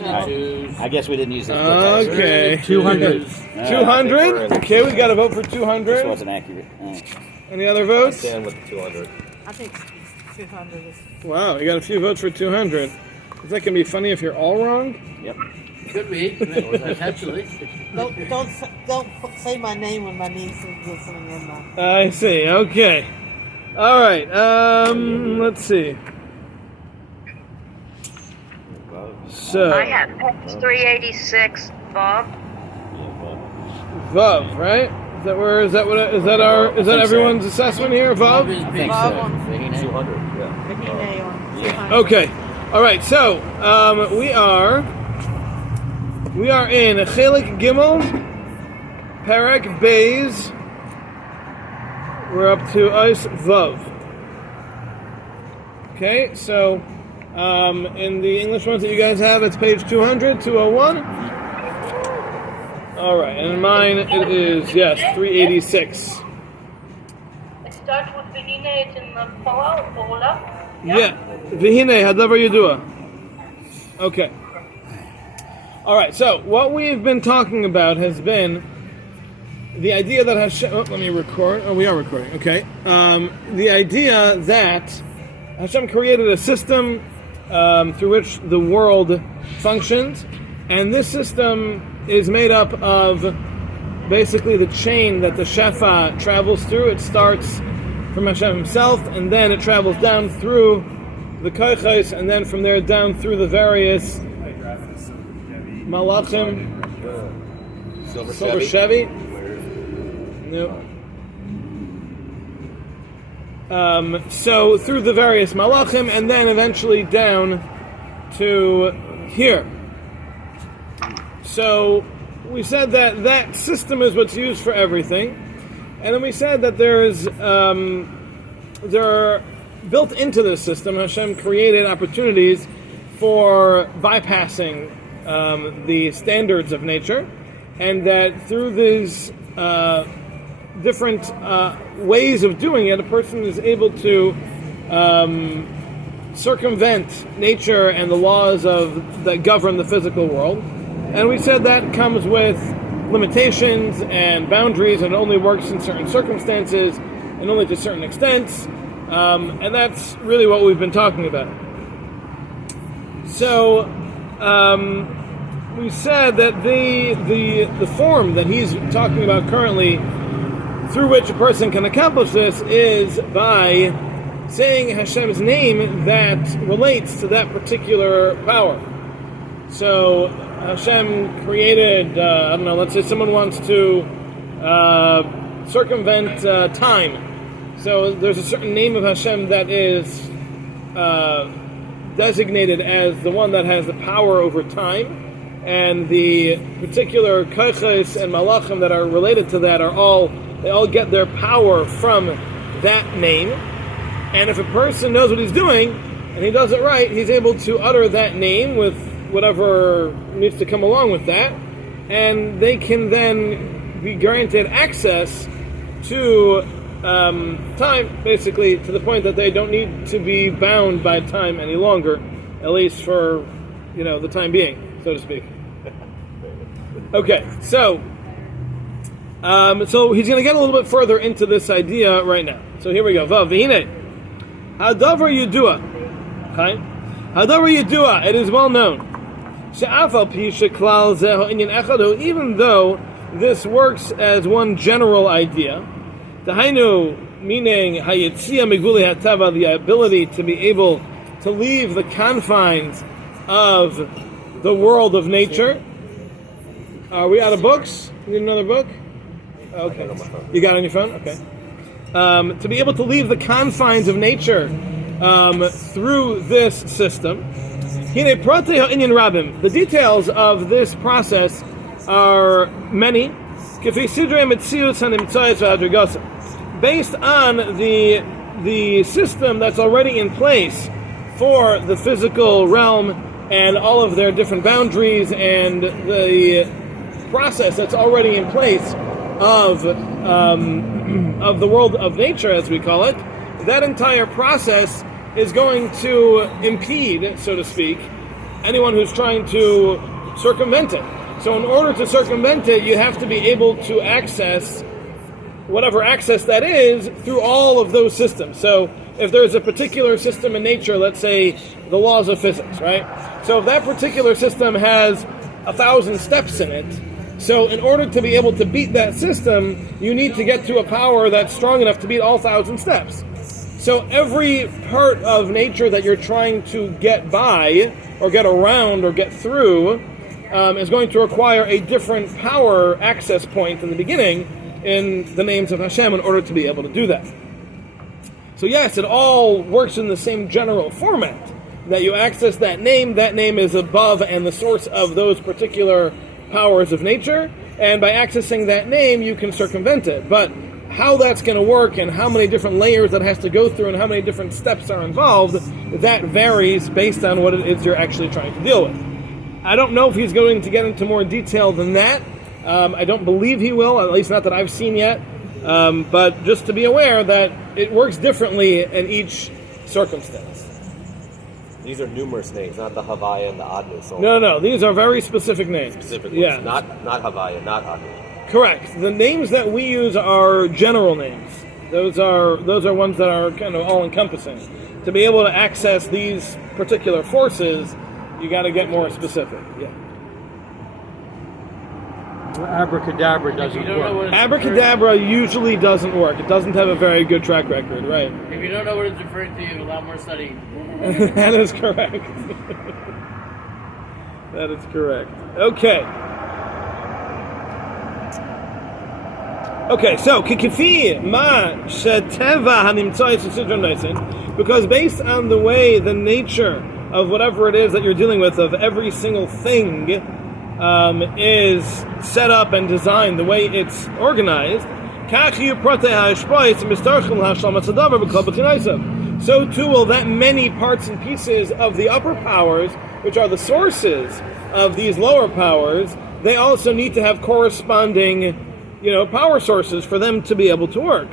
I guess we didn't use this. Okay. 200. 200? Okay, we got to vote for 200. This wasn't accurate. Any other votes? Stand with the 200. I think 200 is... Wow, you got a few votes for 200. Is that going to be funny if you're all wrong? Yep. Could be, potentially. Don't say my name when my niece is listening in. I see. Okay. All right. Let's see. So I have 386, Bob. Vav, right? Is that where? Is that what? Is that our? Is that everyone's assessment here? Vav. I think Bob so. on 200, yeah. Vahine on 200. Okay. All right. So we are in Chelik Gimel, Perek Beis. We're up to Eis Vav. Okay. So in the English ones that you guys have, it's page 200, 201. All right. And in mine, it is 386. It starts with Vahine, it's in the Paula. Yeah. Vihine hadavar yedua. Okay. All right. So what we've been talking about has been the idea that Hashem. Oh, let me record. Oh, we are recording. Okay. The idea that Hashem created a system through which the world functions, and this system is made up of basically the chain that the Shefa travels through. It starts from Hashem himself, and then it travels down through the Koiches, and then from there down through the various Malachim, Silver Chevy. No. So through the various Malachim, and then eventually down to here. So we said that that system is what's used for everything. And then we said that there are built into this system, Hashem created opportunities for bypassing the standards of nature, and that through these different ways of doing it, a person is able to circumvent nature and the laws that govern the physical world. And we said that comes with limitations and boundaries, and it only works in certain circumstances and only to certain extents, and that's really what we've been talking about. So we said that the form that he's talking about currently, through which a person can accomplish this, is by saying Hashem's name that relates to that particular power. So Hashem created, let's say someone wants to circumvent time. So there's a certain name of Hashem that is designated as the one that has the power over time, and the particular koiches and malachim that are related to that they all get their power from that name. And if a person knows what he's doing, and he does it right, he's able to utter that name with whatever needs to come along with that, and they can then be granted access to time, basically, to the point that they don't need to be bound by time any longer, at least for, the time being, so to speak. Okay, so he's going to get a little bit further into this idea right now. So here we go. Vav, v'hine, hadavar yedua. Okay? Hadavar yedua, it is well known. Even though this works as one general idea, Dahainu, meaning hayetzia meguli hatava, the ability to be able to leave the confines of the world of nature. Are we out of books? You need another book? Okay. You got it on your phone? Okay. To be able to leave the confines of nature through this system. The details of this process are many. Based on the system that's already in place for the physical realm and all of their different boundaries, and the process that's already in place of the world of nature, as we call it, that entire process is going to impede, so to speak, anyone who's trying to circumvent it. So in order to circumvent it, you have to be able to access whatever access that is through all of those systems. So if there's a particular system in nature, let's say the laws of physics, right? So if that particular system has 1,000 steps in it, so in order to be able to beat that system, you need to get to a power that's strong enough to beat all 1,000 steps. So every part of nature that you're trying to get by, or get around, or get through, is going to require a different power access point in the beginning in the names of Hashem in order to be able to do that. So yes, it all works in the same general format, that you access that name is above and the source of those particular powers of nature, and by accessing that name you can circumvent it. But how that's going to work and how many different layers that has to go through and how many different steps are involved, that varies based on what it is you're actually trying to deal with. I don't know if he's going to get into more detail than that. I don't believe he will, at least not that I've seen yet. But just to be aware that it works differently in each circumstance. These are numerous names, not the Havaya and the Adnus. No, these are very specific names. Specific yeah. ones, not Havaya, not Adnus. Correct. The names that we use are general names. Those are ones that are kind of all-encompassing. To be able to access these particular forces, you got to get more specific. Yeah. Abracadabra doesn't work. Abracadabra usually doesn't work. It doesn't have a very good track record, right? If you don't know what it's referring to, you have a lot more studying. That is correct. That is correct. Okay. Okay, so kikifi ma sheteva hanimtzai sidron noisin, because based on the way the nature of whatever it is that you're dealing with, of every single thing, is set up and designed, the way it's organized, so too will that many parts and pieces of the upper powers, which are the sources of these lower powers, they also need to have corresponding, power sources for them to be able to work.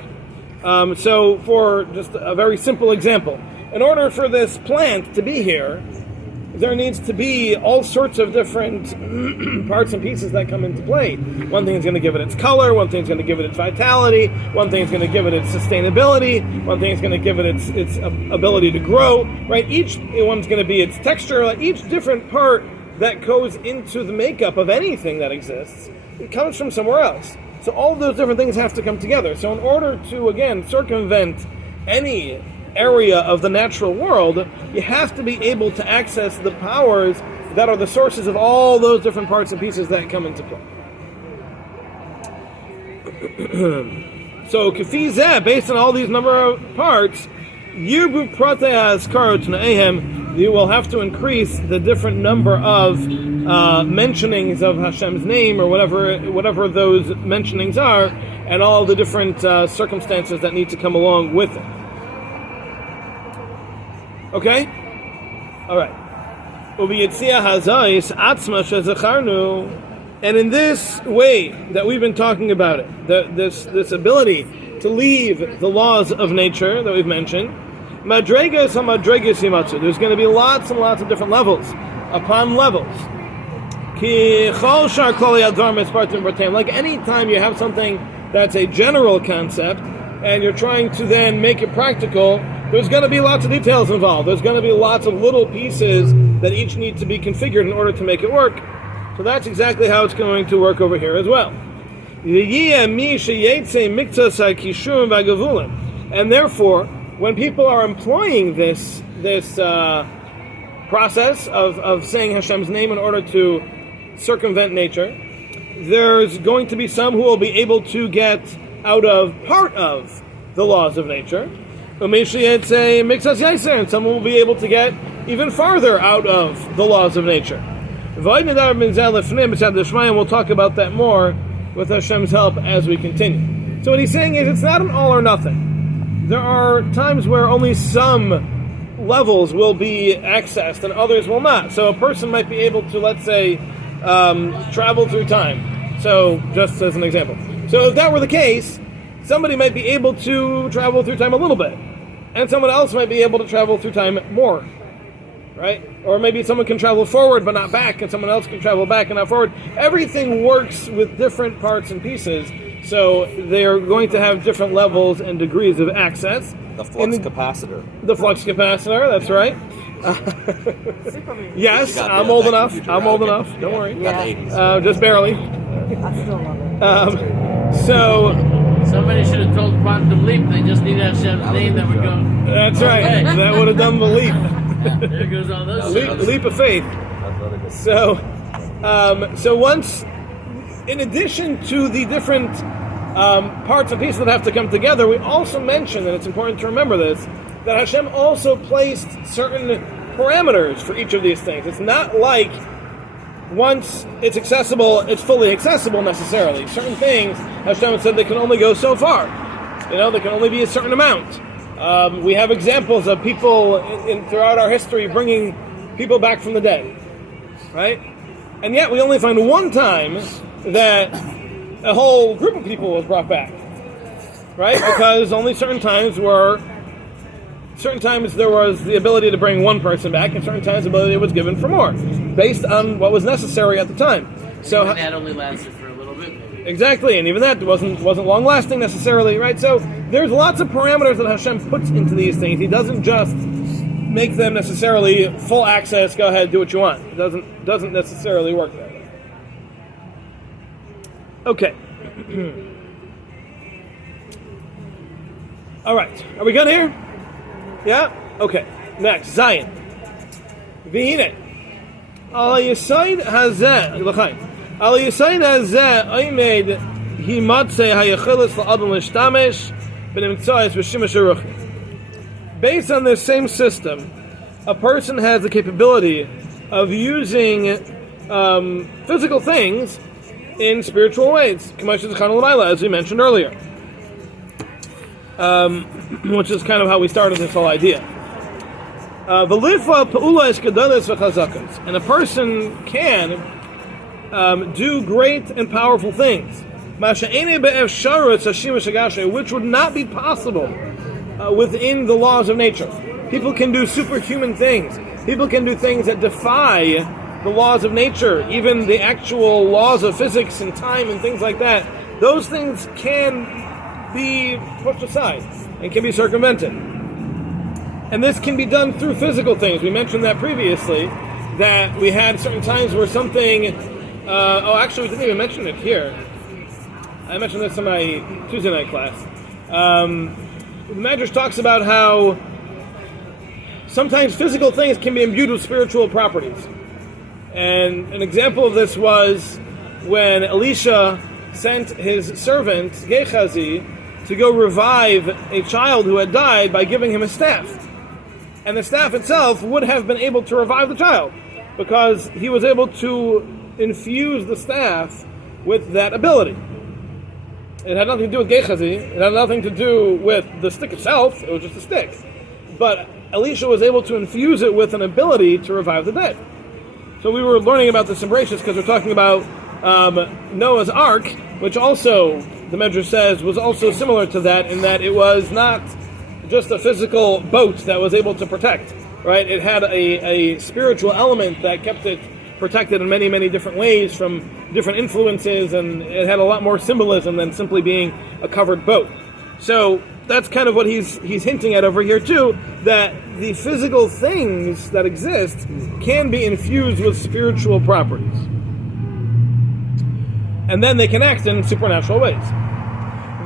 So for just a very simple example, in order for this plant to be here, there needs to be all sorts of different parts and pieces that come into play. One thing is going to give it its color, one thing is going to give it its vitality, one thing is going to give it its sustainability, one thing is going to give it its ability to grow, right? Each one's going to be its texture. Like each different part that goes into the makeup of anything that exists, it comes from somewhere else. So all of those different things have to come together. So in order to, again, circumvent any area of the natural world, you have to be able to access the powers that are the sources of all those different parts and pieces that come into play. So kafizeh, based on all these number of parts, yirbu prateas karot ne'ehem, you will have to increase the different number of mentionings of Hashem's name, or whatever those mentionings are, and all the different circumstances that need to come along with it. Okay? Alright. And in this way that we've been talking about it, this ability to leave the laws of nature that we've mentioned, there's going to be lots and lots of different levels upon levels. Like any time you have something that's a general concept and you're trying to then make it practical, there's going to be lots of details involved. There's going to be lots of little pieces that each need to be configured in order to make it work. So that's exactly how it's going to work over here as well. And therefore, when people are employing this process of saying Hashem's name in order to circumvent nature, there's going to be some who will be able to get out of part of the laws of nature. And someone will be able to get even farther out of the laws of nature. And we'll talk about that more with Hashem's help as we continue. So what he's saying is it's not an all or nothing. There are times where only some levels will be accessed and others will not. So a person might be able to, let's say, travel through time. So just as an example. So if that were the case, somebody might be able to travel through time a little bit, and someone else might be able to travel through time more. right? Or maybe someone can travel forward but not back, and someone else can travel back and not forward. Everything works with different parts and pieces, so they're going to have different levels and degrees of access. The flux capacitor. The flux capacitor, that's right. Yes, You got I'm the old Back to the enough. Future I'm old right? enough. Don't worry. Not the 80s. Just barely. I still love it. So Somebody should have told Quantum Leap they just need Hashem's name that would go. that's right. Okay. That would have done the leap. There goes all those. shows. Leap of faith. That's really good. So once, in addition to the different parts and pieces that have to come together, we also mentioned, and it's important to remember this, that Hashem also placed certain parameters for each of these things. It's not like once it's accessible, it's fully accessible necessarily. Certain things, Hashem said, they can only go so far. They can only be a certain amount. We have examples of people throughout our history bringing people back from the dead, right? And yet we only find one time that a whole group of people was brought back, right? Because only certain times there was the ability to bring one person back, and certain times the ability was given for more, based on what was necessary at the time. So And that only lasted for a little bit, maybe. exactly, and even that wasn't long lasting necessarily, right? So there's lots of parameters that Hashem puts into these things. He doesn't just make them necessarily full access. Go ahead, do what you want. It doesn't necessarily work that way. Okay. All right, are we good here? Yeah? Okay. Next, Zion. V'hine. Al Yisayid Hazeh, l'chaim. Al Yisayid Hazeh, Oymed, Hi Matzeh HaYachilis L'Adam L'Shtamesh, B'nimtzoyes V'Shimesh HaRuchim. Based on this same system, a person has the capability of using physical things in spiritual ways, as we mentioned earlier. Which is kind of how we started this whole idea. And a person can do great and powerful things, which would not be possible within the laws of nature. People can do superhuman things. People can do things that defy the laws of nature, even the actual laws of physics and time and things like that. Those things can be pushed aside and can be circumvented. And this can be done through physical things. We mentioned that previously, that we had certain times where something... actually, we didn't even mention it here. I mentioned this in my Tuesday night class. The Medrash talks about how sometimes physical things can be imbued with spiritual properties. And an example of this was when Elisha sent his servant, Gehazi, to go revive a child who had died by giving him a staff. And the staff itself would have been able to revive the child, because he was able to infuse the staff with that ability. It had nothing to do with Gehazi, it had nothing to do with the stick itself, it was just a stick. But Elisha was able to infuse it with an ability to revive the dead. So we were learning about this in Bereshit because we're talking about Noah's Ark, which also, the Medrash says, was also similar to that, in that it was not just a physical boat that was able to protect, right? It had a spiritual element that kept it protected in many, many different ways from different influences, and it had a lot more symbolism than simply being a covered boat. So that's kind of what he's hinting at over here too, that the physical things that exist can be infused with spiritual properties. And then they can act in supernatural ways.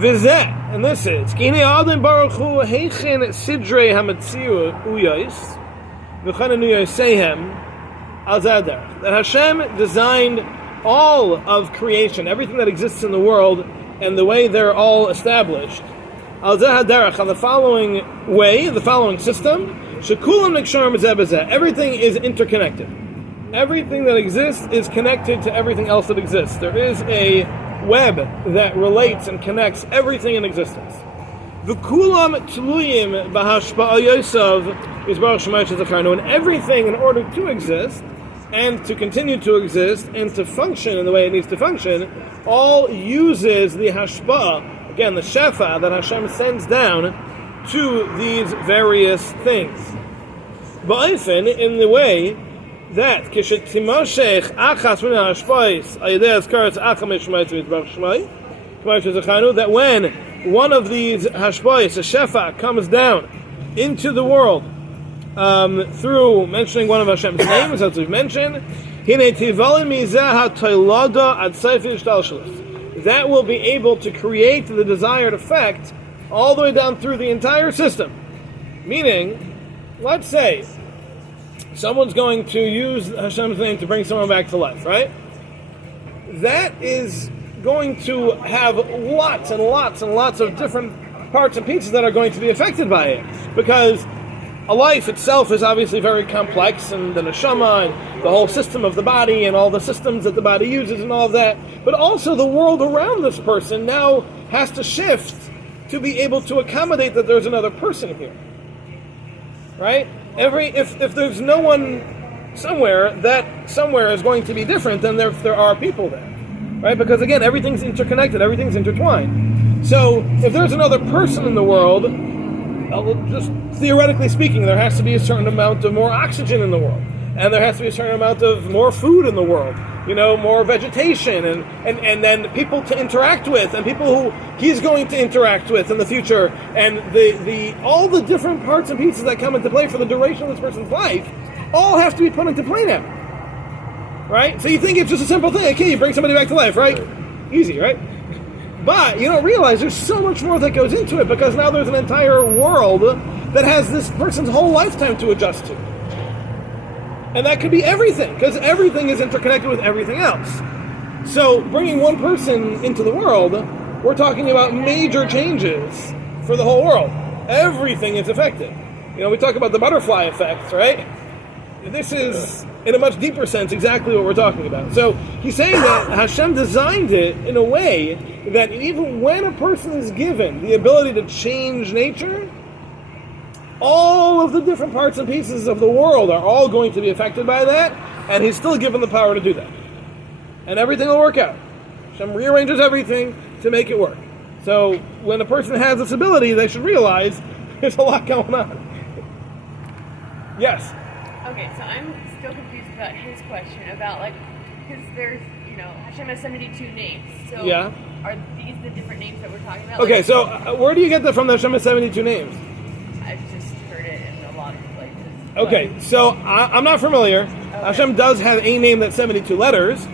Vizeh, and this is Kini Adam Baruch Hu Heichin Sidrei Hametziu Uyos V'Chananu Yosehem Azadar. That Hashem designed all of creation, everything that exists in the world, and the way they're all established. Al-Zahadarach, on the following way, the following system, Shekulam Niksharim Zebazeh. Everything is interconnected. Everything that exists is connected to everything else that exists. There is a web that relates and connects everything in existence. V'kulam tluyim b'hashpa'a Yosef Yisbarach Shemayim Shezacharnu. And everything, in order to exist, and to continue to exist, and to function in the way it needs to function, all uses the hashpa'a, again, the shefa that Hashem sends down to these various things. Ba'ifin, in the way that kishetimoshech achas min hashpais ayidei azkaras acham mishmai tzvit shmai, that when one of these hashpais, a shefa, comes down into the world through mentioning one of Hashem's names, as we've mentioned, that will be able to create the desired effect all the way down through the entire system. Meaning, let's say someone's going to use Hashem's name to bring someone back to life, right? That is going to have lots and lots and lots of different parts and pieces that are going to be affected by it. Because a life itself is obviously very complex, and the neshama and the whole system of the body and all the systems that the body uses and all of that. But also the world around this person now has to shift to be able to accommodate that there's another person here. Right? If there's no one somewhere, that somewhere is going to be different than there are people there. Right? Because again, everything's interconnected, everything's intertwined. So if there's another person in the world, just theoretically speaking, there has to be a certain amount of more oxygen in the world, and there has to be a certain amount of more food in the world, more vegetation, and then people to interact with, and people who he's going to interact with in the future, and the all the different parts and pieces that come into play for the duration of this person's life all have to be put into play now. Right? So you think it's just a simple thing. Okay, you bring somebody back to life, right? Easy, right? But you don't realize there's so much more that goes into it, because now there's an entire world that has this person's whole lifetime to adjust to. And that could be everything, because everything is interconnected with everything else. So bringing one person into the world, we're talking about major changes for the whole world. Everything is affected. We talk about the butterfly effect, right? This is, in a much deeper sense, exactly what we're talking about. So he's saying that Hashem designed it in a way that even when a person is given the ability to change nature, all of the different parts and pieces of the world are all going to be affected by that, and he's still given the power to do that. And everything will work out. Hashem rearranges everything to make it work. So when a person has this ability, they should realize there's a lot going on. Yes? Okay, so I'm still confused about his question about, because there's, Hashem has 72 names. So yeah. Are these the different names that we're talking about? Okay, so where do you get that from, that Hashem has 72 names? I've just heard it in a lot of places. Okay, so I'm not familiar. Okay. Hashem does have a name that's 72 letters.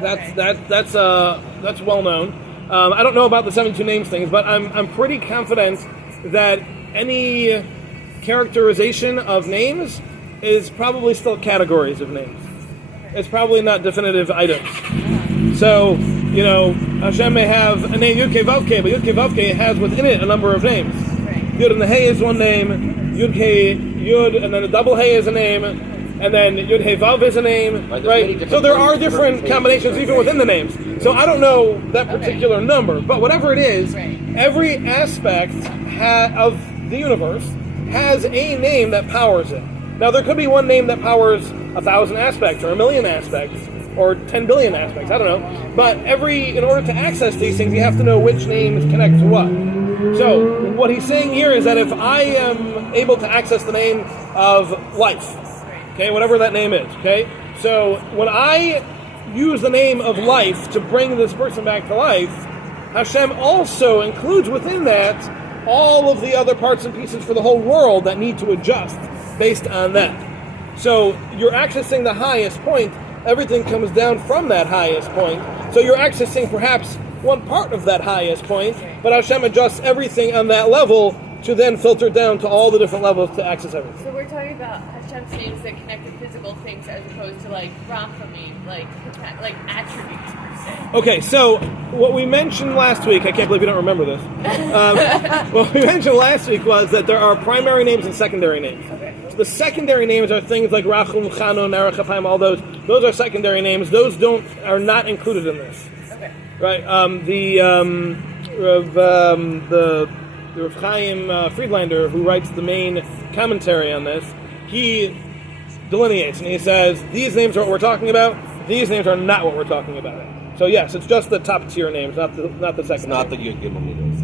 That's well known. I don't know about the 72 names things, but I'm pretty confident that any characterization of names is probably still categories of names. It's probably not definitive items. So, Hashem may have a name Yud-Kei Vav-Kei, but Yud-Kei Vav-Kei has within it a number of names. Right. Yud and the Hey is one name, Yud-Kei, Yud, and then a double Hey is a name, and then Yud-Hey Vav is a name, right? So there are different combinations even within the names. So I don't know that particular number, but whatever it is, every aspect of the universe has a name that powers it. Now, there could be one name that powers 1,000 aspects, or 1,000,000 aspects, or 10 billion aspects, I don't know. But in order to access these things, you have to know which names connect to what. So, what he's saying here is that if I am able to access the name of life, okay, whatever that name is, okay? So, when I use the name of life to bring this person back to life, Hashem also includes within that all of the other parts and pieces for the whole world that need to adjust based on that. So you're accessing the highest point. Everything comes down from that highest point. So you're accessing perhaps one part of that highest point, but Hashem adjusts everything on that level to then filter down to all the different levels to access everything. So we're talking about Hashem's names that connect to physical things as opposed to Rachamim, like attributes per se. Okay, so what we mentioned last week, I can't believe you don't remember this. What we mentioned last week was that there are primary names and secondary names. Okay. So the secondary names are things like Rachum, Chano, Derech Hashem, all those. Those are secondary names. Those are not included in this. Okay. Right. The Rav Chaim Friedlander, who writes the main commentary on this, he delineates and he says these names are what we're talking about. These names are not what we're talking about. So yes, it's just the top tier names, not the second. It's not the Yud Gimel Midos.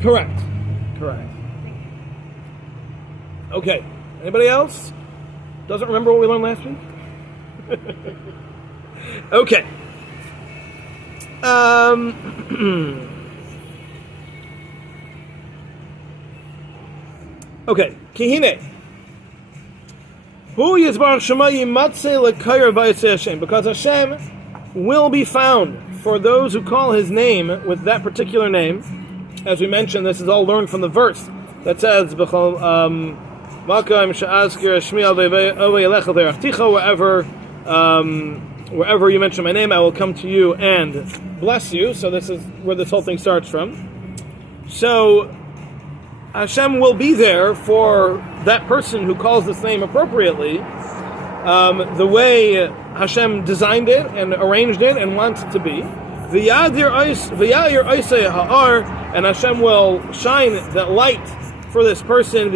Correct. Okay. Anybody else? Doesn't remember what we learned last week? Okay. Okay. Kihine. Hu yizbar shemayim matzeh l'kayr v'yaseh Hashem. Because Hashem will be found for those who call His name with that particular name. As we mentioned, this is all learned from the verse that says, wherever you mention my name, I will come to you and bless you. So this is where this whole thing starts from. So Hashem will be there for that person who calls this name appropriately, the way Hashem designed it and arranged it and wants it to be. And Hashem will shine that light for this person,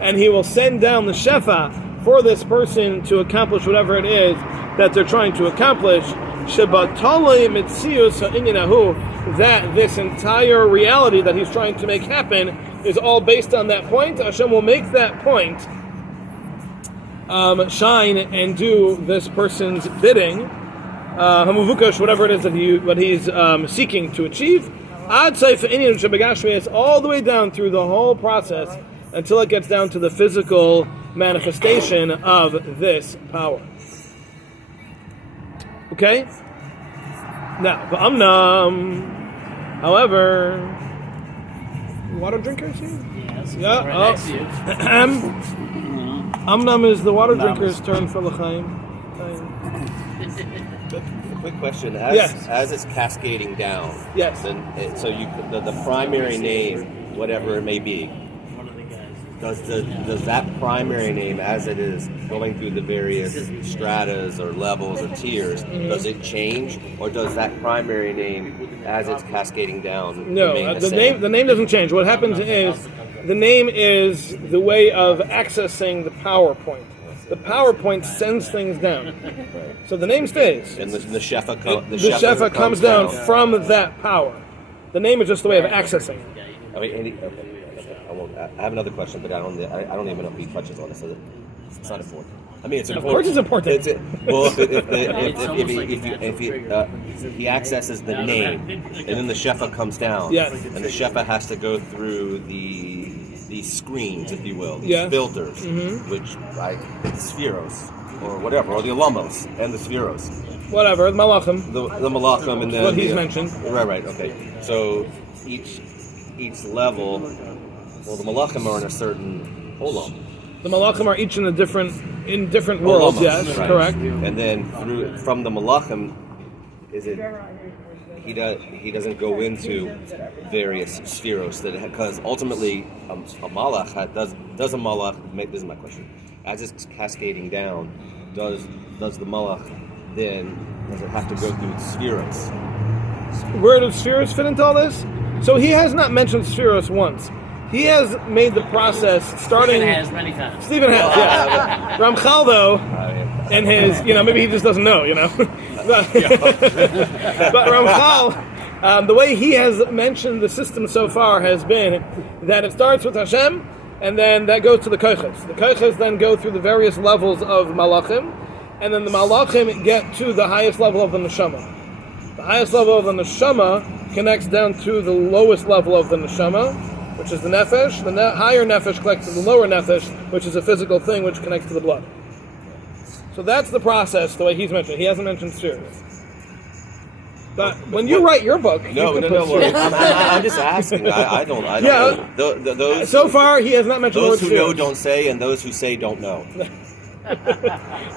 and He will send down the shefa for this person to accomplish whatever it is that they're trying to accomplish. That this entire reality that He's trying to make happen is all based on that point. Hashem will make that point shine and do this person's bidding, whatever it is that he's seeking to achieve. All the way down through the whole process until it gets down to the physical manifestation of this power. Okay? Now, however, water drinkers here? Yes. Yeah. Right next to you. Amnam is the water drinker's turn for L'chaim. Quick question: Yes. as it's cascading down, Yes. then so the primary name, whatever it may be, One of the guys. does that primary name, as it is going through the various stratas or levels or tiers, does it change, or does that primary name, as it's cascading down, No, remain the same? name doesn't change. What happens is the name is the way of accessing the PowerPoint. The PowerPoint sends things down, so the name stays. And the shefa The shefa comes down from that power. The name is just the way of accessing it. I mean, I have another question, but I don't even know if he touches on this. So it's not important. I mean, it's important. Of course, it's important. If he accesses the name, and then the shefa comes down, Yes. and the shefa has to go through these screens, if you will, these Yes. filters, which the spheros or whatever, or the alamos and the spheros, Whatever, the malachim. the malachim, and then What he's mentioned. Right. Okay. So each level, well, the malachim are in a certain olam. The malachim are each in different worlds. Olamos, Yes, right. correct. And then from the malachim, is it he doesn't go into various spheros because ultimately a malach does a malach. This is my question. As it's cascading down, does the malach then does it have to go through spheros? Where do spheros fit into all this? So he has not mentioned spheros once. He has made the process starting. Stephen has many times. Stephen has, yeah. Ramchal, though, and his, maybe he just doesn't know, but Ramchal, the way he has mentioned the system so far has been that it starts with Hashem, and then that goes to the koiches. The koiches then go through the various levels of malachim, and then the malachim get to the highest level of the neshama. The highest level of the neshama connects down to the lowest level of the neshama, which is the nefesh. The higher nefesh connects to the lower nefesh, which is a physical thing which connects to the blood. So that's the process, the way he's mentioned. He hasn't mentioned spheres. But when you write your book, No. I'm just asking. I don't. Yeah. know. Those so far, he has not mentioned those the who word know spheres. don't say, and those who say don't know.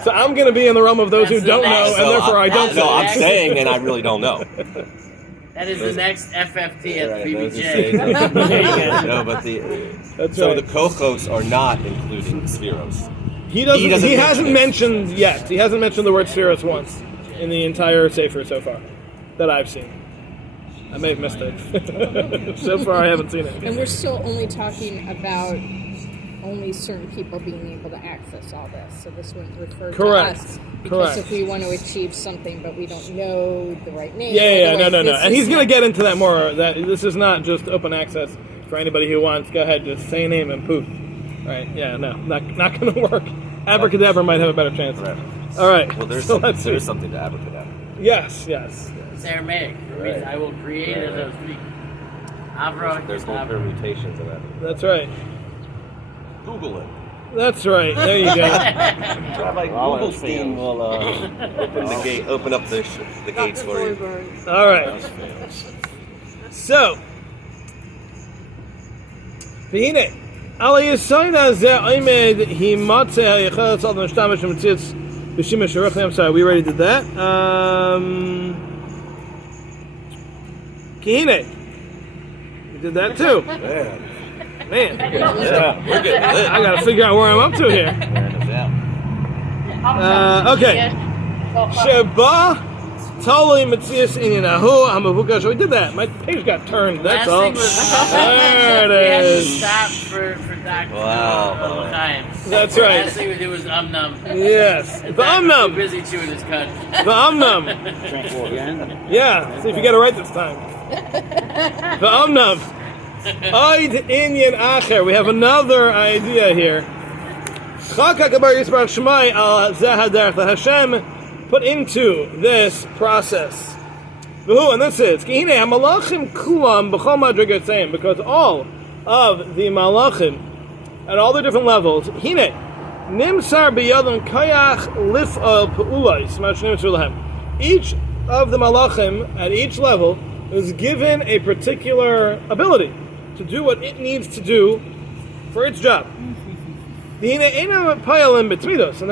So I'm going to be in the realm of those That's who don't the know, next- and therefore I don't No, say. I'm saying, and I really don't know. That is the next FFT at Right, those who say PBJ. don't know. No, but That's so right. the kochos are not including spheros. He doesn't. doesn't He mention hasn't it. mentioned yet. He hasn't mentioned the word spheros once in the entire Sefer so far that I've seen. I may have missed it. So far, I haven't seen it. And we're still only talking about only certain people being able to access all this. So this wouldn't refer Correct. to us. Because Correct. if we want to achieve something, but we don't know the right name. Yeah, or the no. right- And he's this going is to get into that more. That this is not just open access for anybody who wants. Go ahead, just say a name and poof. Right? Yeah, no, not going to work. Abracadabra might have a better chance. Right. All right. Well, there's so let's see. there's something to abracadabra. Yes. It's Aramaic. It means I will create as I speak. There's whole permutations of that. That's right. Google it. That's right. There you go. Rabbi Googlestein will open up the gates for you. All right. So, והנה, על היסוד הזה עומד הימצא היכולת על המשתמש ומציץ בשימוש הרוחני. I'm sorry, we already did that. כי הנה, we did that too. Man. Yeah, we're getting lit. I gotta figure out where I'm up to here. Okay. Sheba Totally Matthias Ininahu Hamavukash. We did that. My page got turned. That's all. There it is. Stop for Dr. Wow. That's right. Last thing we did was num. Yes. The Too busy chewing his cud. The Yeah. See if you get it right this time. The Oid Inyan Acher. We have another idea here. Chakak Abar Yisbar Shmai al Derech Hashem put into this process. And this is because all of the malachim at all the different levels, each of the malachim at each level is given a particular ability to do what it needs to do for its job. And they're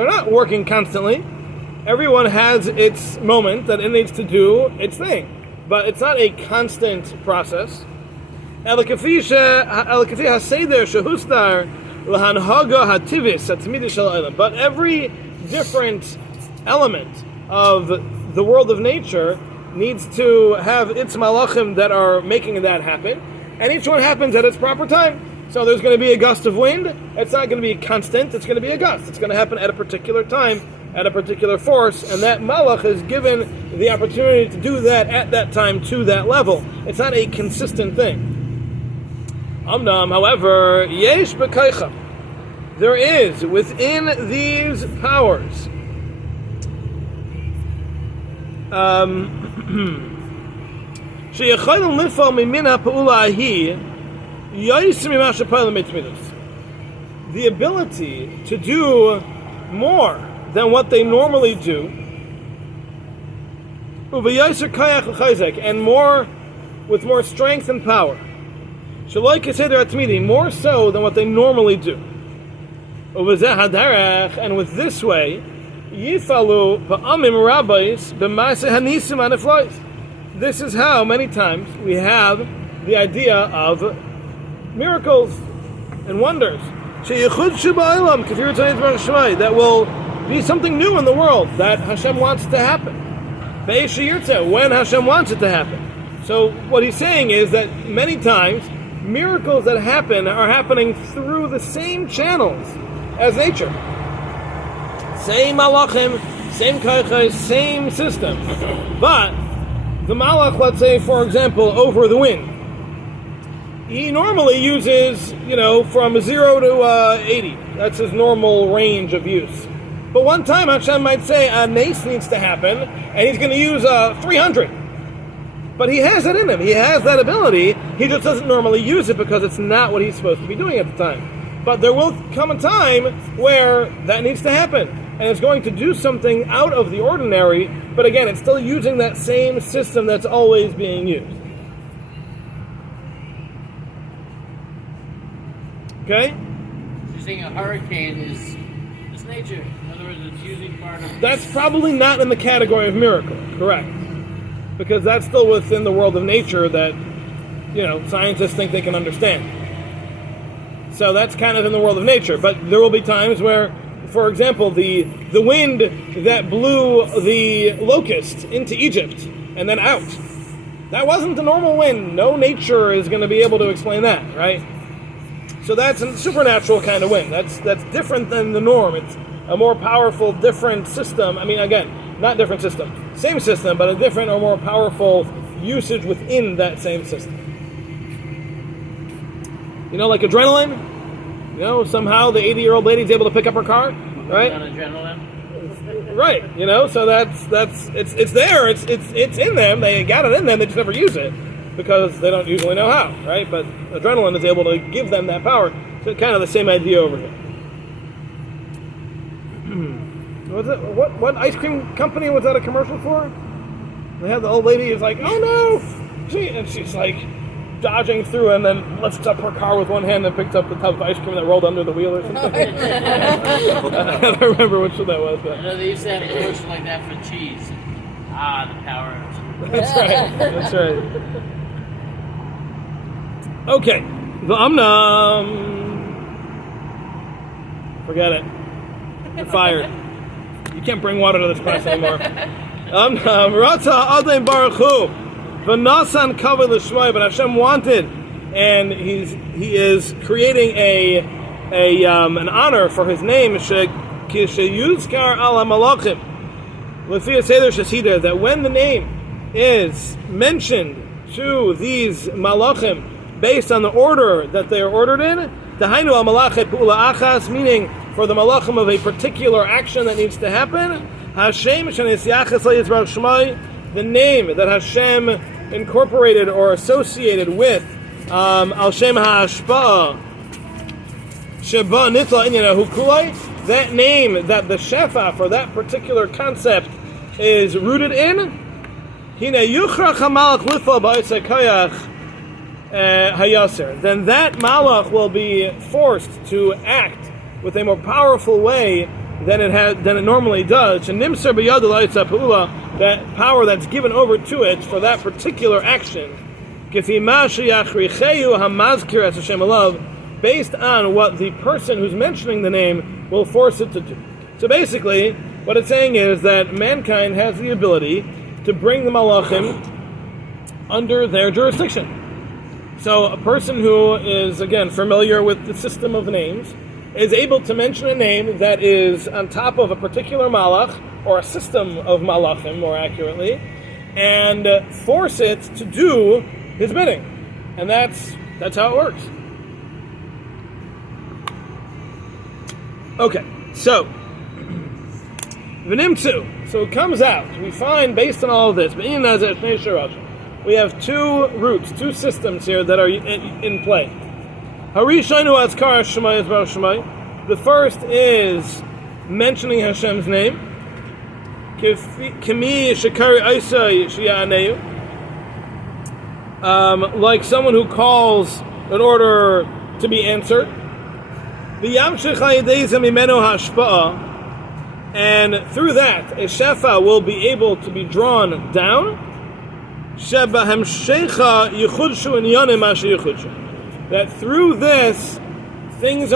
not working constantly. Everyone has its moment that it needs to do its thing, but it's not a constant process. But every different element of the world of nature needs to have its malachim that are making that happen, and each one happens at its proper time. So there's going to be a gust of wind. It's not going to be constant. It's going to be a gust. It's going to happen at a particular time, at a particular force, and that malach is given the opportunity to do that at that time to that level. It's not a consistent thing. Amnam, however, yesh b'kaycha. There is within these powers she'yachayim lifal mimina pa'ula ahi the ability to do more than what they normally do, and more with more strength and power, more so than what they normally do. And with this way, this is how many times we have the idea of miracles and wonders that will be something new in the world that Hashem wants to happen when Hashem wants it to happen. So what he's saying is that many times miracles that happen are happening through the same channels as nature. Same malachim, same kaichai, same system. But the malach, let's say for example, over the wind, he normally uses, from 0 to 80. That's his normal range of use. But one time Hashem might say a nace needs to happen, and he's going to use 300. But he has it in him. He has that ability. He just doesn't normally use it because it's not what he's supposed to be doing at the time. But there will come a time where that needs to happen, and it's going to do something out of the ordinary, but again, it's still using that same system that's always being used. Okay? You're saying a hurricane is nature. In other words, it's using part of... That's probably not in the category of miracle, correct. Because that's still within the world of nature that, scientists think they can understand. So that's kind of in the world of nature. But there will be times where, for example, the wind that blew the locust into Egypt and then out, that wasn't the normal wind. No nature is going to be able to explain that, right? So that's a supernatural kind of wind. That's different than the norm. It's a more powerful, different system. I mean, again, not different system. Same system, but a different or more powerful usage within that same system. Like adrenaline? You know, somehow the 80-year-old lady's able to pick up her car, right? On adrenaline. Right. You know, so that's it's there. It's in them. They got it in them. They just never use it because they don't usually know how, right? But adrenaline is able to give them that power. So kind of the same idea over here. What ice cream company was that a commercial for? They had the old lady who's like, "Oh no!" and she's like dodging through, and then lifts up her car with one hand and picks up the tub of ice cream that rolled under the wheel or something. I don't remember which one that was. But. I know they used to have a commercial like that for cheese. Ah, the power of cheese. That's right. That's right. Okay. V'amnam. Forget it. You're fired. You can't bring water to this class anymore. Ratza Adem Baruch Hu. V'nasan kavod l'shmai. But Hashem wanted, and he is creating an honor for his name. Sheyuzkar ala malachim. L'fi seder shesida, that when the name is mentioned to these malachim based on the order that they are ordered in, dahainu al malachet pu'ula achas, meaning for the malachim of a particular action that needs to happen, Hashem shenis yachas le'yizrach shmai, the name that Hashem incorporated or associated with al shem ha'ashpa'ah sheba nitla inyanahu kulai, that name that the shefa for that particular concept is rooted in, hina yuchrach hamalach lifla ba'isei koyach hayaser, then that malach will be forced to act with a more powerful way than it normally does. Nimser b'yad l'ayitza pa'ula, that power that's given over to it for that particular action, kifi ma sheyachrichehu hamazkir es Hashem alav, based on what the person who's mentioning the name will force it to do. So basically, what it's saying is that mankind has the ability to bring the malachim under their jurisdiction. So a person who is, again, familiar with the system of names is able to mention a name that is on top of a particular malach, or a system of malachim, more accurately, and force it to do his bidding. And that's how it works. Okay, so v'nimtzu. So it comes out. We find, based on all of this, we have two roots, two systems here that are in play. The first is mentioning Hashem's name. Like someone who calls in order to be answered. And through that, a shefa will be able to be drawn down. That through this, new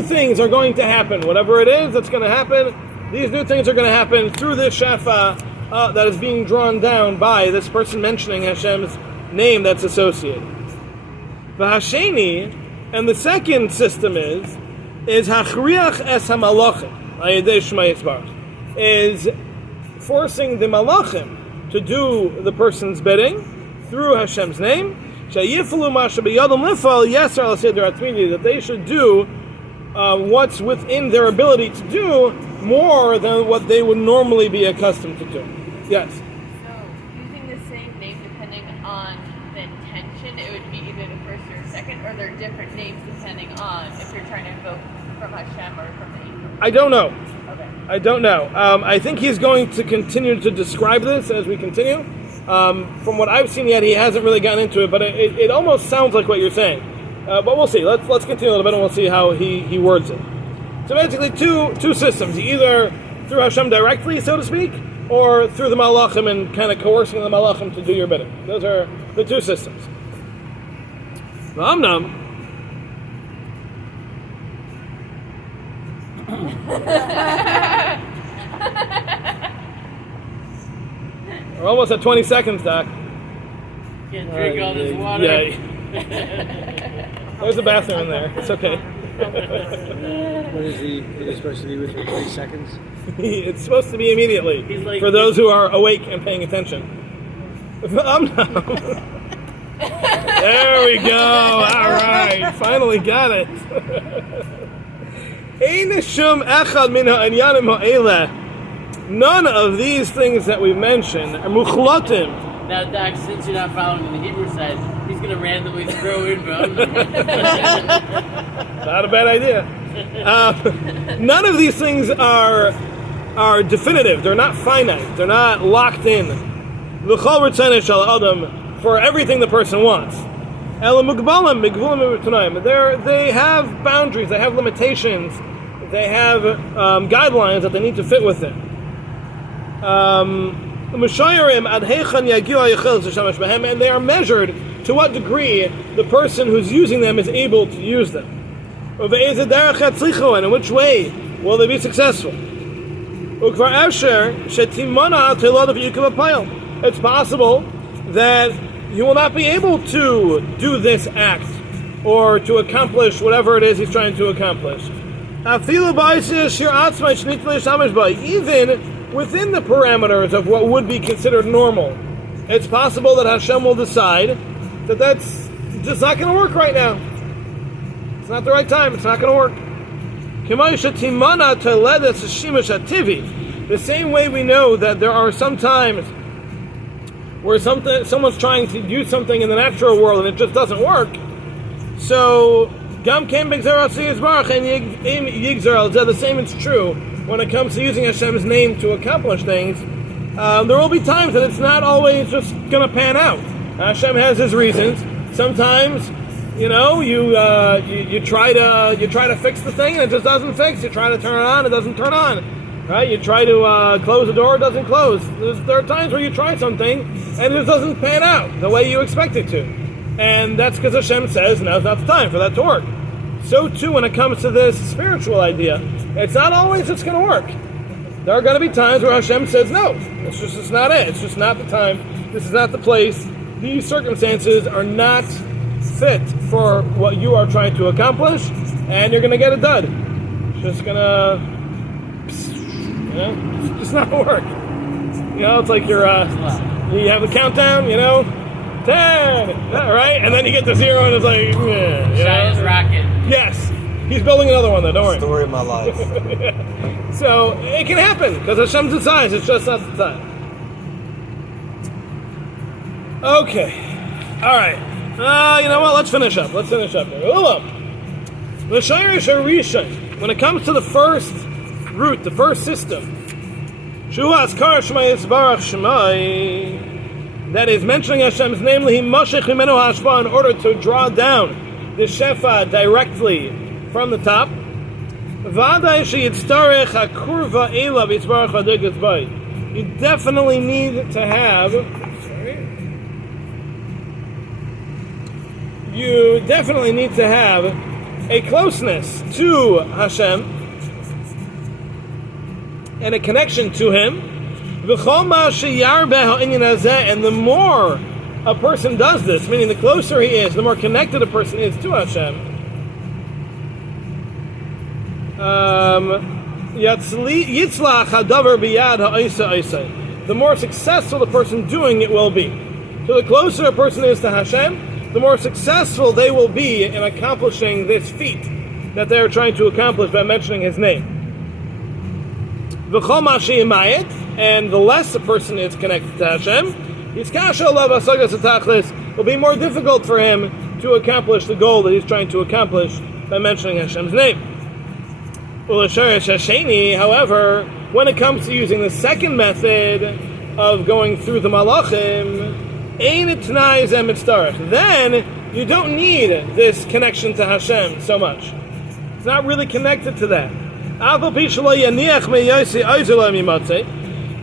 things are going to happen. Whatever it is that's going to happen, these new things are going to happen through this shefa that is being drawn down by this person mentioning Hashem's name that's associated. V'hasheni, and the second system is hachriach es hamalachim, is forcing the malachim to do the person's bidding through Hashem's name. That they should do what's within their ability to do more than what they would normally be accustomed to do. Yes? So, using the same name depending on the intention, it would be either the first or second, or they're different names depending on if you're trying to invoke from Hashem or from the angel? I don't know. Okay. I don't know. I think he's going to continue to describe this as we continue. From what I've seen yet, he hasn't really gotten into it, but it almost sounds like what you're saying. But we'll see. Let's continue a little bit, and we'll see how he words it. So basically, two systems: either through Hashem directly, so to speak, or through the malachim and kind of coercing the malachim to do your bidding. Those are the two systems. V'amnam. We're almost at 20 seconds, Doc. Can't drink all this water. Yeah. There's a bathroom in there. It's okay. What is he supposed to be with for 20 seconds? It's supposed to be immediately, like, for those who are awake and paying attention. I'm not. There we go. All right. Finally got it. None of these things that we mentioned are muchlatim. Now, Doc, since you're not following the Hebrew side, he's going to randomly throw in, bro. Not a bad idea. None of these things are definitive. They're not finite. They're not locked in. For everything the person wants. They have boundaries. They have limitations. They have guidelines that they need to fit within. And they are measured to what degree the person who's using them is able to use them. And in which way will they be successful? It's possible that you will not be able to do this act or to accomplish whatever it is he's trying to accomplish. Even within the parameters of what would be considered normal, it's possible that Hashem will decide that that's just not going to work right now. It's not the right time. It's not going to work. The same way we know that there are some times where someone's trying to do something in the natural world and it just doesn't work. So, the same is true when it comes to using Hashem's name to accomplish things. There will be times that it's not always just going to pan out. Hashem has His reasons. Sometimes, you try to fix the thing and it just doesn't fix. You try to turn it on, it doesn't turn on. Right? You try to close the door, it doesn't close. There are times where you try something and it doesn't pan out the way you expect it to. And that's because Hashem says now's not the time for that to work. So too when it comes to this spiritual idea, it's not always it's going to work. There are going to be times where Hashem says no. It's not it. It's just not the time. This is not the place. These circumstances are not fit for what you are trying to accomplish, and you're going to get a dud. It's just going to... it's just not gonna work. It's like you have the countdown, 10, right? And then you get to 0 and it's like, Shia's rocket. Yes. He's building another one though, don't worry. Story of my life. So, it can happen, because Hashem decides, it's just not the time. Okay. Alright. You know what? Let's finish up here. When it comes to the first root, the first system, that is mentioning Hashem's name, in order to draw down the shefa directly from the top. You definitely need to have a closeness to Hashem and a connection to Him. And the more a person does this, meaning the closer he is, the more connected a person is to Hashem, the more successful the person doing it will be. So the closer a person is to Hashem, the more successful they will be in accomplishing this feat that they are trying to accomplish by mentioning His name. And the less a person is connected to Hashem, it will be more difficult for him to accomplish the goal that he's trying to accomplish by mentioning Hashem's name. However, when it comes to using the second method of going through the malachim, then you don't need this connection to Hashem so much. It's not really connected to that.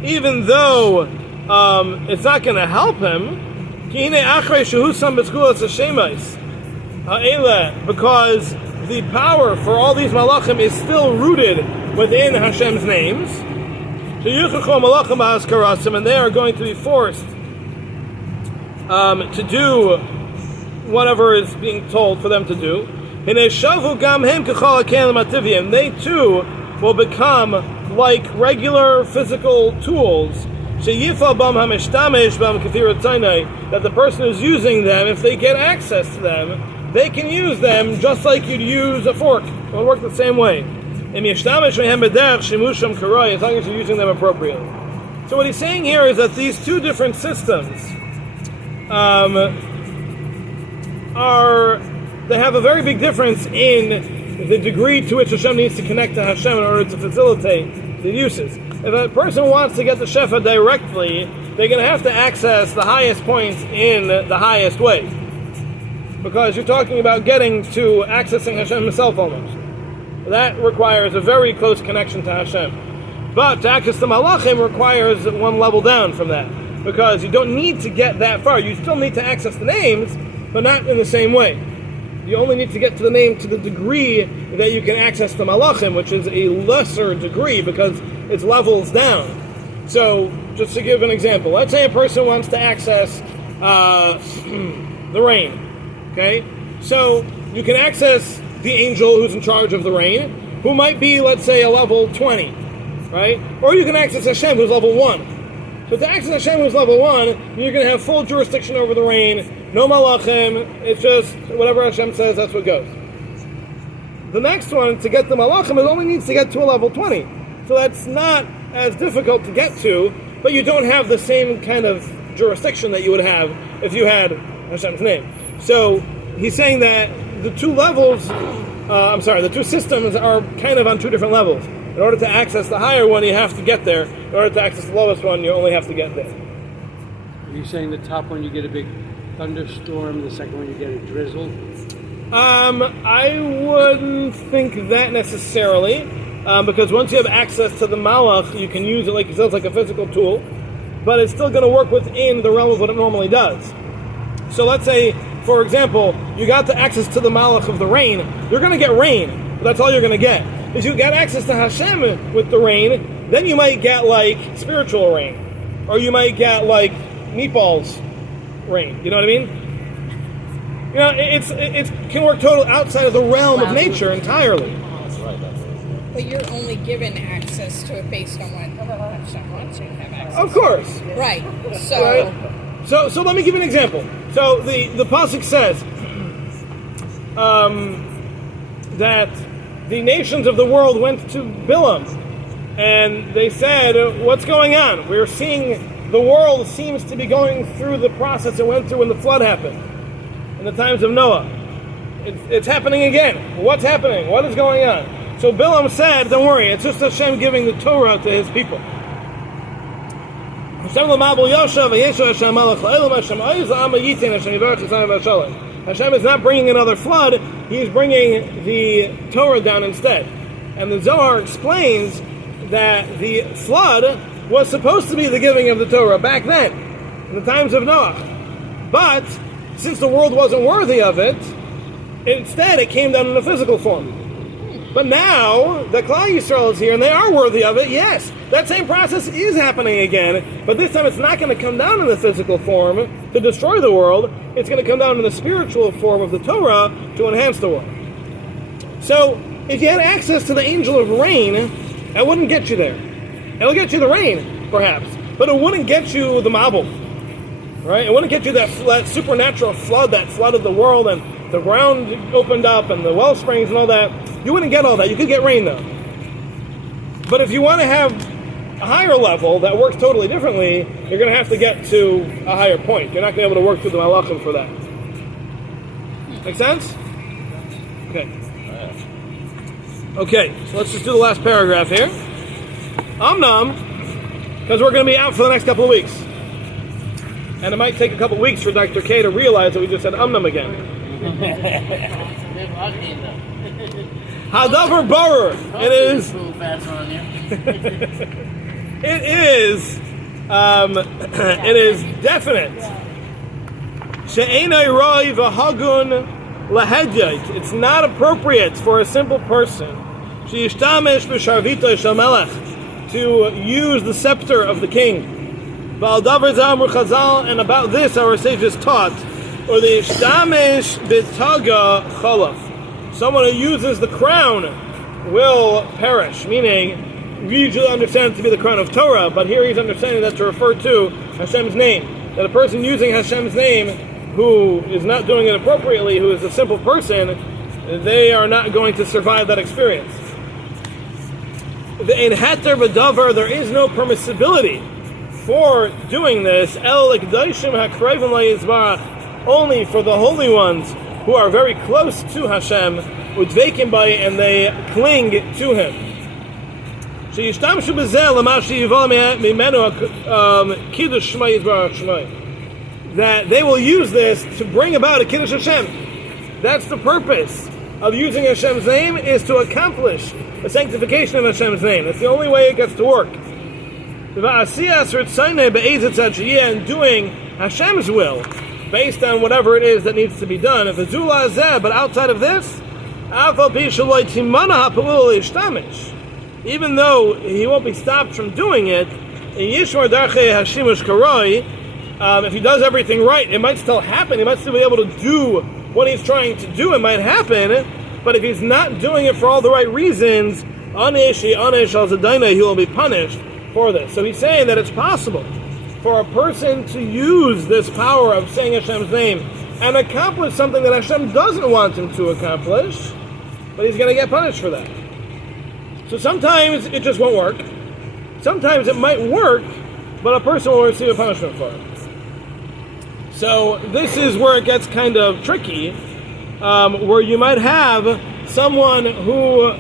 Even though it's not going to help him, because the power for all these malachim is still rooted within Hashem's names, and they are going to be forced to do whatever is being told for them to do. And they too will become like regular physical tools that the person who's using them, if they get access to them, they can use them just like you'd use a fork. It will work the same way. As long as you're using them appropriately. So what he's saying here is that these two different systems they have a very big difference in the degree to which Hashem needs to connect to Hashem in order to facilitate the uses. If a person wants to get the Shefa directly, they're going to have to access the highest points in the highest way. Because you're talking about getting to accessing Hashem himself almost. That requires a very close connection to Hashem. But to access the Malachim requires one level down from that. Because you don't need to get that far. You still need to access the names, but not in the same way. You only need to get to the name to the degree that you can access the Malachim, which is a lesser degree because it's levels down. So, just to give an example, let's say a person wants to access the rain. Okay? So, you can access the angel who's in charge of the rain, who might be, let's say, a level 20. Right? Or you can access Hashem, who's level 1. So to access Hashem, who's level 1, you're going to have full jurisdiction over the rain, no malachim, it's just whatever Hashem says, that's what goes. The next one, to get the malachim, it only needs to get to a level 20. So that's not as difficult to get to, but you don't have the same kind of jurisdiction that you would have if you had Hashem's name. So he's saying that the two levels, the two systems are kind of on two different levels. In order to access the higher one, you have to get there. In order to access the lowest one, you only have to get there. Are you saying the top one you get a big thunderstorm, the second one you get a drizzle? I wouldn't think that necessarily, because once you have access to the Malach, you can use it like a physical tool, but it's still going to work within the realm of what it normally does. So let's say, for example, you got the access to the Malach of the rain, you're going to get rain, but that's all you're going to get. If you got access to Hashem with the rain, then you might get like spiritual rain, or you might get like meatballs rain. You know what I mean? You know, it can work totally outside of the realm of nature entirely. But you're only given access to it based on what Hashem wants you to have access. Of course, right? So let me give you an example. So the pasuk says that the nations of the world went to Bilam, and they said, what's going on? We're seeing the world seems to be going through the process it went through when the flood happened, in the times of Noah. It's happening again. What's happening? What is going on? So Bilam said, don't worry, it's just Hashem giving the Torah to his people. Hashem is not bringing another flood, he's bringing the Torah down instead. And the Zohar explains that the flood was supposed to be the giving of the Torah back then, in the times of Noah. But, since the world wasn't worthy of it, instead it came down in a physical form. But now, the Klal Yisrael is here, and they are worthy of it, yes. That same process is happening again, but this time it's not going to come down in the physical form to destroy the world, it's going to come down in the spiritual form of the Torah to enhance the world. So, if you had access to the angel of rain, it wouldn't get you there. It'll get you the rain, perhaps, but it wouldn't get you the Mabul. Right? It wouldn't get you that supernatural flood that flooded the world and the ground opened up and the well springs and all that. You wouldn't get all that. You could get rain though. But if you want to have a higher level that works totally differently, you're going to have to get to a higher point. You're not going to be able to work through the Malachim for that. Make sense? Okay, so let's just do the last paragraph here. Amnam, because we're going to be out for the next couple of weeks. And it might take a couple of weeks for Dr. K to realize that we just said Amnam again. Hadavar Barer. It is. It is definite. She'enai roi v'hagun lahedjait. It's not appropriate for a simple person she'yishtamesh b'sharvito shel melech to use the scepter of the king. Ba'al davar zeh Chazal, and about this our sages taught, or the yishtamesh b'taga cholaf. Someone who uses the crown will perish, meaning we usually understand it to be the crown of Torah, but here he's understanding that to refer to Hashem's name. That a person using Hashem's name who is not doing it appropriately, who is a simple person, they are not going to survive that experience. In Heter V'Davar, there is no permissibility for doing this, El L'Kdoshim HaKroivim LaYizbarach, only for the holy ones who are very close to Hashem, Udveikim by, and they cling to Him. Sheyishtamshu b'zeh l'ma sheyival mimenu Kiddush Shema Yizbarach Shema. That they will use this to bring about a Kiddush Hashem. That's the purpose of using Hashem's name, is to accomplish the sanctification of Hashem's name. That's the only way it gets to work. And doing Hashem's will, based on whatever it is that needs to be done. But outside of this, even though he won't be stopped from doing it, if he does everything right, it might still happen. He might still be able to do what he's trying to do. It might happen, but if he's not doing it for all the right reasons, he will be punished for this. So he's saying that it's possible for a person to use this power of saying Hashem's name and accomplish something that Hashem doesn't want him to accomplish, but he's going to get punished for that. So sometimes it just won't work. Sometimes it might work, but a person will receive a punishment for it. So this is where it gets kind of tricky, where you might have someone who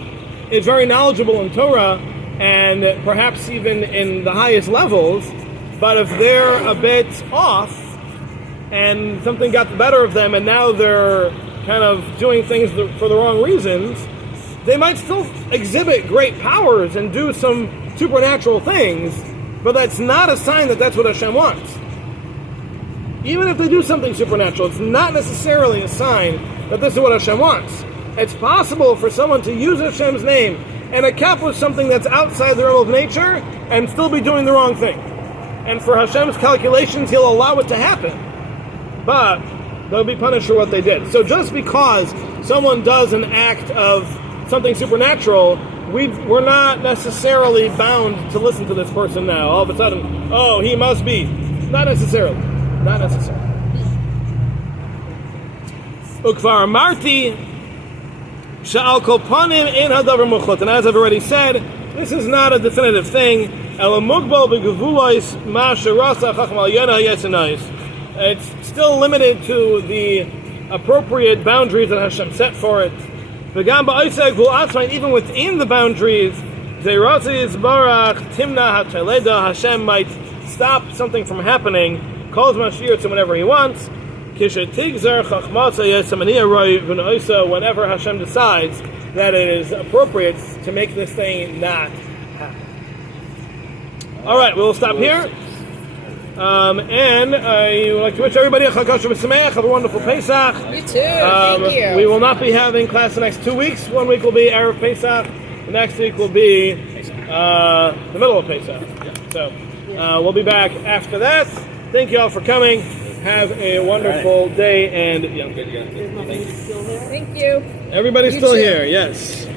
is very knowledgeable in Torah and perhaps even in the highest levels, but if they're a bit off and something got the better of them and now they're kind of doing things for the wrong reasons, they might still exhibit great powers and do some supernatural things, but that's not a sign that that's what Hashem wants. Even if they do something supernatural, it's not necessarily a sign that this is what Hashem wants. It's possible for someone to use Hashem's name and accomplish something that's outside the realm of nature and still be doing the wrong thing. And for Hashem's calculations, He'll allow it to happen. But they'll be punished for what they did. So just because someone does an act of something supernatural, we're not necessarily bound to listen to this person now. All of a sudden, oh, he must be. Not necessarily. Not necessarily. Ukvar Marti Sha'al Kol Panim in Hadavar Muchot. And as I've already said, this is not a definitive thing. It's still limited to the appropriate boundaries that Hashem set for it. Even within the boundaries, Hashem might stop something from happening, calls Mashir to whenever He wants. Whenever Hashem decides that it is appropriate to make this thing not happen. Alright, we'll stop here. And I would like to wish everybody a Chag Kosher V'Sameach. Have a wonderful Pesach. You too. Thank you. We will not be having class the next 2 weeks. 1 week will be Erev Pesach. The next week will be the middle of Pesach. So we'll be back after that. Thank you all for coming. Have a wonderful day and Thank you. Everybody's You still too. here. Yes.